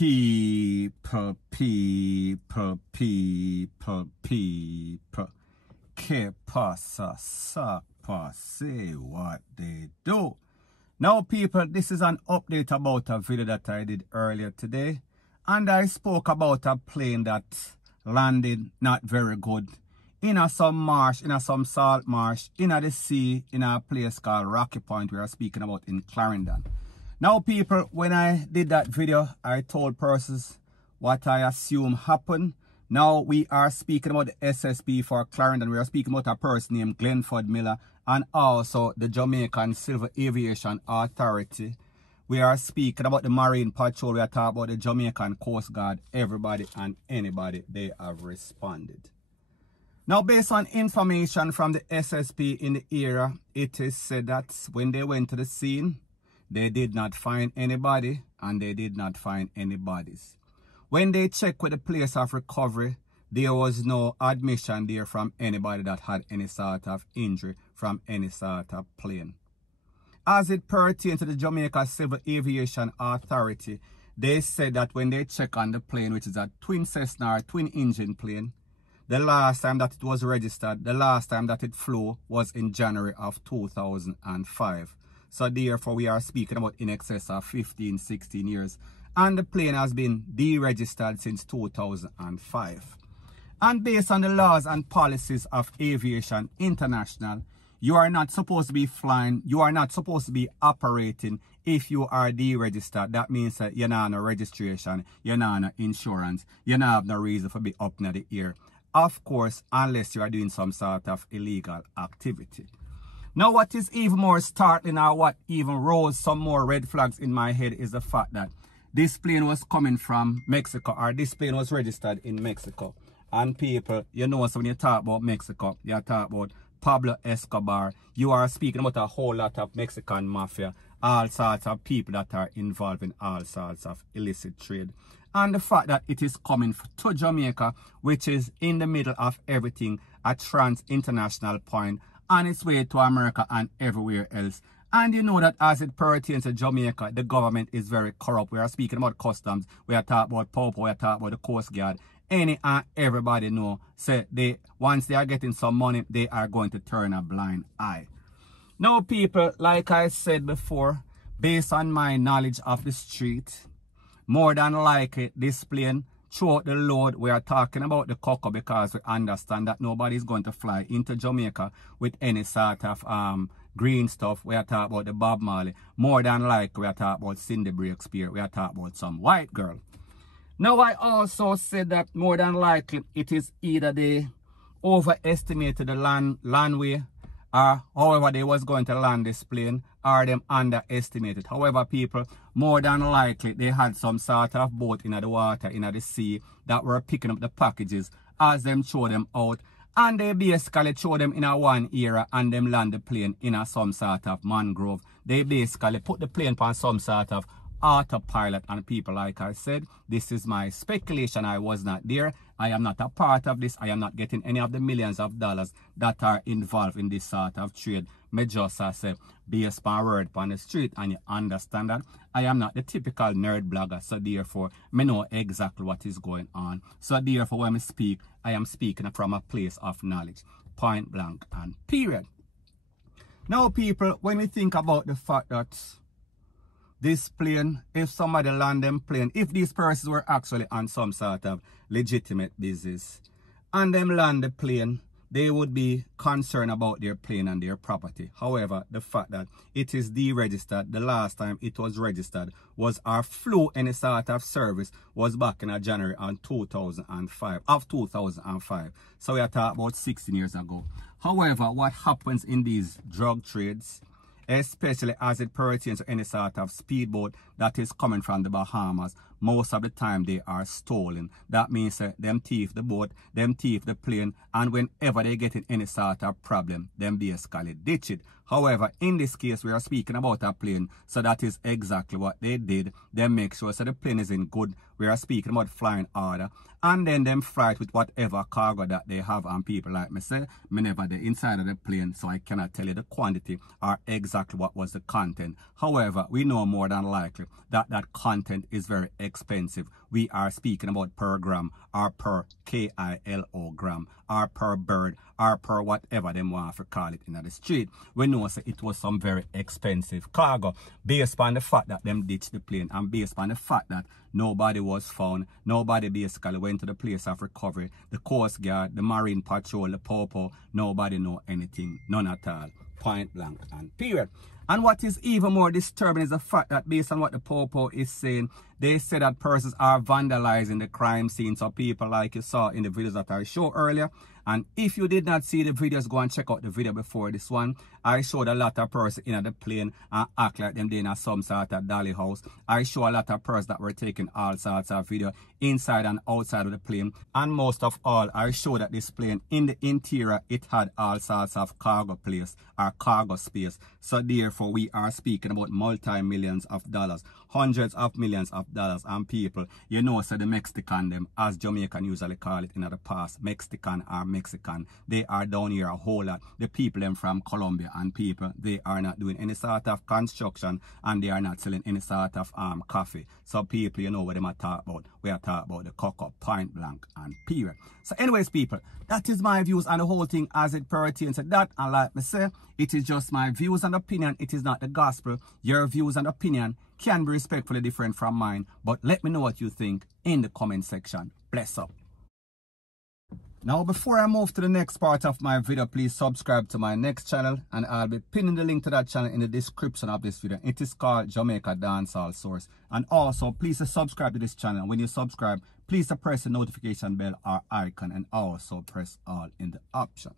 People. Que pasa, sapa, say what they do. Now, people, this is an update about a video that I did earlier today. And I spoke about a plane that landed not very good in some marsh, in some salt marsh, in the sea, in a place called Rocky Point we are speaking about in Clarendon. Now, people, when I did that video, I told persons what I assume happened. Now we are speaking about the SSP for Clarendon. We are speaking about a person named Glenford Miller and also the Jamaican Civil Aviation Authority. We are speaking about the Marine Patrol. We are talking about the Jamaican Coast Guard. Everybody and anybody, they have responded. Now, based on information from the SSP in the area, it is said that when they went to the scene, they did not find anybody and they did not find any bodies. When they checked with the place of recovery, there was no admission there from anybody that had any sort of injury from any sort of plane. As it pertains to the Jamaica Civil Aviation Authority, they said that when they check on the plane, which is a twin Cessna or twin engine plane, the last time that it was registered, the last time that it flew was in January of 2005. So therefore, we are speaking about in excess of 15, 16 years. And the plane has been deregistered since 2005. And based on the laws and policies of Aviation International, you are not supposed to be flying, you are not supposed to be operating if you are deregistered. That means that you don't have no registration, you don't have no insurance, you don't have no reason for be up in the air. Of course, unless you are doing some sort of illegal activity. Now, what is even more startling or what even rose some more red flags in my head is the fact that this plane was coming from Mexico, or this plane was registered in Mexico. And people, you know, so when you talk about Mexico, you talk about Pablo Escobar, you are speaking about a whole lot of Mexican mafia, all sorts of people that are involved in all sorts of illicit trade. And the fact that it is coming to Jamaica, which is in the middle of everything, a trans-international point, on its way to America and everywhere else. And you know that as it pertains to Jamaica, the government is very corrupt. We are speaking about customs, we are talking about POPO, we are talking about the Coast Guard. Any and everybody know, say they once they are getting some money, they are going to turn a blind eye. Now, people, like I said before, based on my knowledge of the street, more than likely this plane throughout the load, we are talking about the cocoa because we understand that nobody is going to fly into Jamaica with any sort of green stuff. We are talking about the Bob Marley. More than likely, we are talking about Cindy Breakspear. We are talking about some white girl. Now, I also said that more than likely, it is either they overestimated the landway, or however they was going to land this plane, or them underestimated. However, people, more than likely, they had some sort of boat in the water, in the sea, that were picking up the packages as them throw them out. And they basically throw them in a one area and them land the plane in a some sort of mangrove. They basically put the plane on some sort of autopilot. And people, like I said, this is my speculation. I was not there. I am not a part of this. I am not getting any of the millions of dollars that are involved in this sort of trade. Me just say, based on word on the street, and you understand that I am not the typical nerd blogger, so therefore me know exactly what is going on. So therefore when I speak, I am speaking from a place of knowledge, point blank and period. Now, people, when we think about the fact that this plane, if somebody land them plane, if these persons were actually on some sort of legitimate business and them land the plane, they would be concerned about their plane and their property. However, the fact that it is deregistered, the last time it was registered was or flew any sort of service was back in January on 2005. So we are talking about 16 years ago. However, what happens in these drug trades, especially as it pertains to any sort of speedboat that is coming from the Bahamas, most of the time they are stolen. That means them thief the boat, them thief the plane, and whenever they get in any sort of problem, them basically ditch it. However, in this case, we are speaking about a plane, so that is exactly what they did. They make sure so the plane is in good. We are speaking about flying order, and then them fly it with whatever cargo that they have. And people like me say, me never the inside of the plane, so I cannot tell you the quantity or exactly what was the content. However, we know more than likely that that content is very expensive. We are speaking about per gram or per kilogram or per bird or per whatever them want to call it in the street. We know so it was some very expensive cargo based on the fact that them ditched the plane and based on the fact that nobody was found. Nobody basically went to the place of recovery. The Coast Guard, the Marine Patrol, the Popo, nobody know anything, none at all. Point blank and period. And what is even more disturbing is the fact that based on what the Popo is saying, they say that persons are vandalizing the crime scene. So people like you saw in the videos that I showed earlier. And if you did not see the videos, go and check out the video before this one. I showed a lot of persons in the plane and act like them in some sort of dolly house. I show a lot of persons that were taking all sorts of video inside and outside of the plane. And most of all, I show that this plane in the interior, it had all sorts of cargo place or cargo space. So therefore, we are speaking about multi-millions of dollars, hundreds of millions of dollars. And people, you know, so the Mexican them, as Jamaican usually call it in the past, Mexican or Mexican, they are down here a whole lot. The people them from Colombia and people, they are not doing any sort of construction and they are not selling any sort of coffee. So people, you know what they are talking about. We are talking about the cocoa, point blank and period. So anyways, people, that is my views on the whole thing as it pertains to that. And like me say, it is just my views and opinion. It is not the gospel. Your views and opinion can be respectfully different from mine. But let me know what you think in the comment section. Bless up. Now, before I move to the next part of my video, please subscribe to my next channel, and I'll be pinning the link to that channel in the description of this video. It is called Jamaica Dancehall Source. And also, please subscribe to this channel. When you subscribe, please press the notification bell or icon and also press all in the option.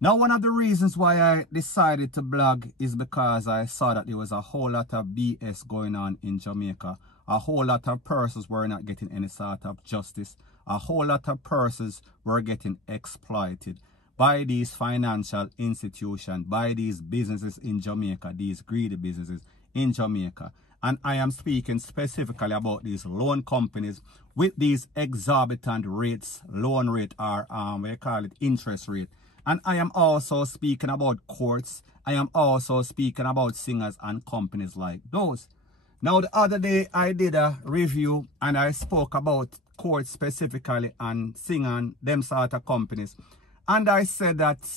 Now, one of the reasons why I decided to blog is because I saw that there was a whole lot of BS going on in Jamaica. A whole lot of persons were not getting any sort of justice. A whole lot of persons were getting exploited by these financial institutions, by these businesses in Jamaica, these greedy businesses in Jamaica. And I am speaking specifically about these loan companies with these exorbitant rates, loan rate or we call it interest rate. And I am also speaking about courts. I am also speaking about singers and companies like those. Now, the other day I did a review and I spoke about courts specifically and singing them sort of companies. And I said that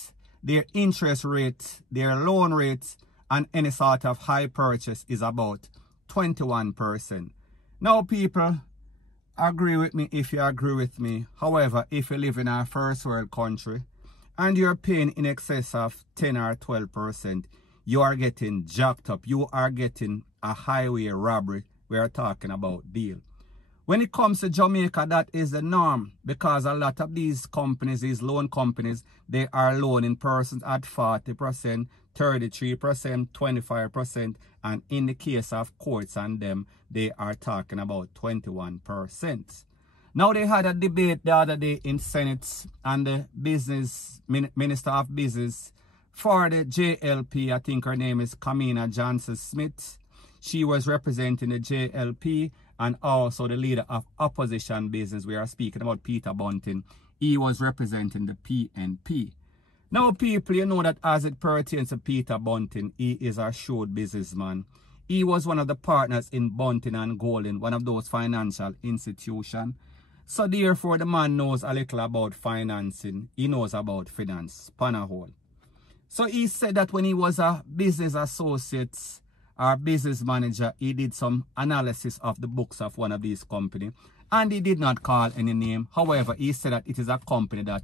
their interest rate, their loan rates, and any sort of high purchase is about 21%. Now, people, agree with me if you agree with me. However, if you live in a first world country and you're paying in excess of 10 or 12%, you are getting jacked up. You are getting a highway robbery. We are talking about deal. When it comes to Jamaica, that is the norm because a lot of these companies, these loan companies, they are loaning persons at 40%, 33%, 25%, and in the case of courts and them, they are talking about 21%. Now, they had a debate the other day in Senate and the Minister of Business for the JLP, I think her name is Kamina Johnson-Smith. She was representing the JLP and also the leader of opposition business. We are speaking about Peter Bunting. He was representing the PNP. Now, people, you know that as it pertains to Peter Bunting, he is a shrewd businessman. He was one of the partners in Bunting and Golden, one of those financial institutions. So therefore, the man knows a little about financing. He knows about finance, panahole. So he said that when he was a business associate or business manager, he did some analysis of the books of one of these companies. And he did not call any name. However, he said that it is a company that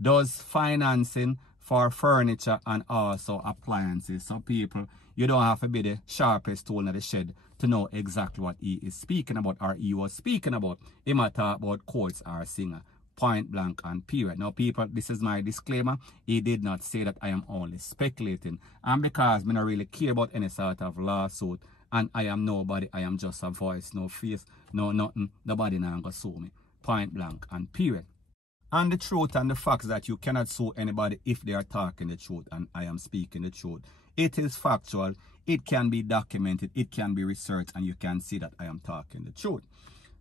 does financing for furniture and also appliances. So people, you don't have to be the sharpest tool in the shed to know exactly what he is speaking about or he was speaking about. He might talk about courts or singer. Point blank and period. Now, people, this is my disclaimer. He did not say that I am only speculating. And because I don't really care about any sort of lawsuit, and I am nobody, I am just a voice, no face, no nothing. Nobody now gonna sue me. Point blank and period. And the truth and the facts that you cannot sue anybody if they are talking the truth and I am speaking the truth. It is factual. It can be documented. It can be researched and you can see that I am talking the truth.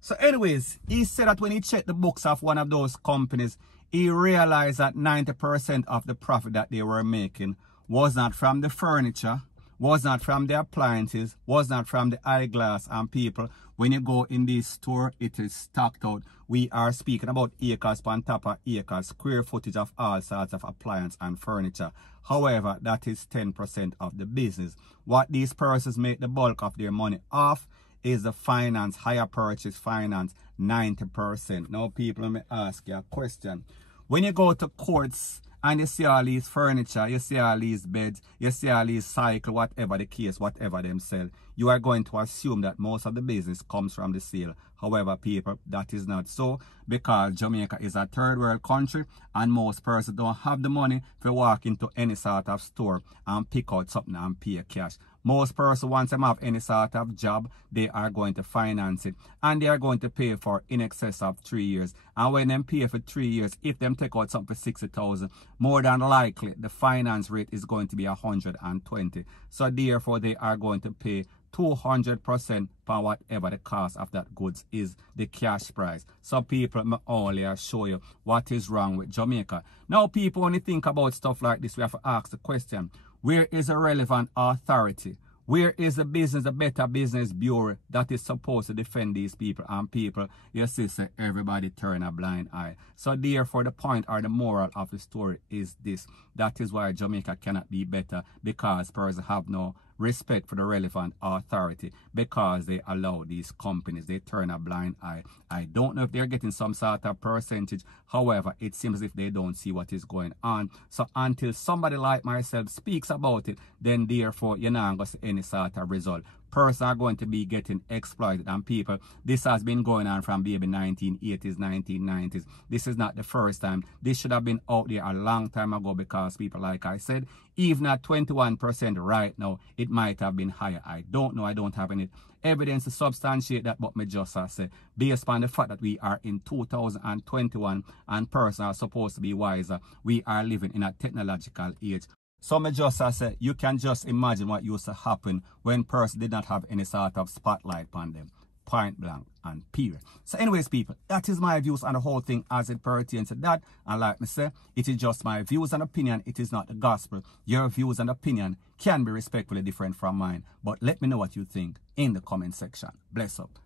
So anyways, he said that when he checked the books of one of those companies, he realized that 90% of the profit that they were making was not from the furniture, was not from the appliances, was not from the eyeglass. And people, when you go in this store, it is stocked out. We are speaking about acres on top of acres, square footage of all sorts of appliance and furniture. However, that is 10% of the business. What these persons make the bulk of their money off is the finance, higher purchase finance, 90%. Now, people, let me ask you a question. When you go to courts and you see all these furniture, you see all these beds, you see all these cycle, whatever the case, whatever them sell, you are going to assume that most of the business comes from the sale. However, people, that is not so, because Jamaica is a third world country and most persons don't have the money to walk into any sort of store and pick out something and pay cash. Most persons, once they have any sort of job, they are going to finance it. And they are going to pay for in excess of 3 years. And when they pay for 3 years, if them take out something for 60,000, more than likely, the finance rate is going to be 120. So therefore, they are going to pay 200% for whatever the cost of that goods is, the cash price. So people, may only show you what is wrong with Jamaica. Now people, when you think about stuff like this, we have to ask the question, where is a relevant authority? Where is the business, the Better Business Bureau that is supposed to defend these people? And people, you see, say everybody turn a blind eye. So therefore, the point or the moral of the story is this. That is why Jamaica cannot be better, because persons have no respect for the relevant authority, because they allow these companies, they turn a blind eye. I don't know if they're getting some sort of percentage. However, it seems as if they don't see what is going on. So until somebody like myself speaks about it, then therefore you're not going to see any sort of result. Persons are going to be getting exploited. And people, this has been going on from maybe 1980s, 1990s. This is not the first time. This should have been out there a long time ago, because people, like I said, even at 21% right now, it might have been higher. I don't know. I don't have any evidence to substantiate that, but me just say, based on the fact that we are in 2021 and persons are supposed to be wiser, we are living in a technological age. So me just say, you can just imagine what used to happen when persons did not have any sort of spotlight on them. Point blank and period. So anyways, people, that is my views on the whole thing as it pertains to that. And like me say, it is just my views and opinion. It is not the gospel. Your views and opinion can be respectfully different from mine. But let me know what you think in the comment section. Bless up.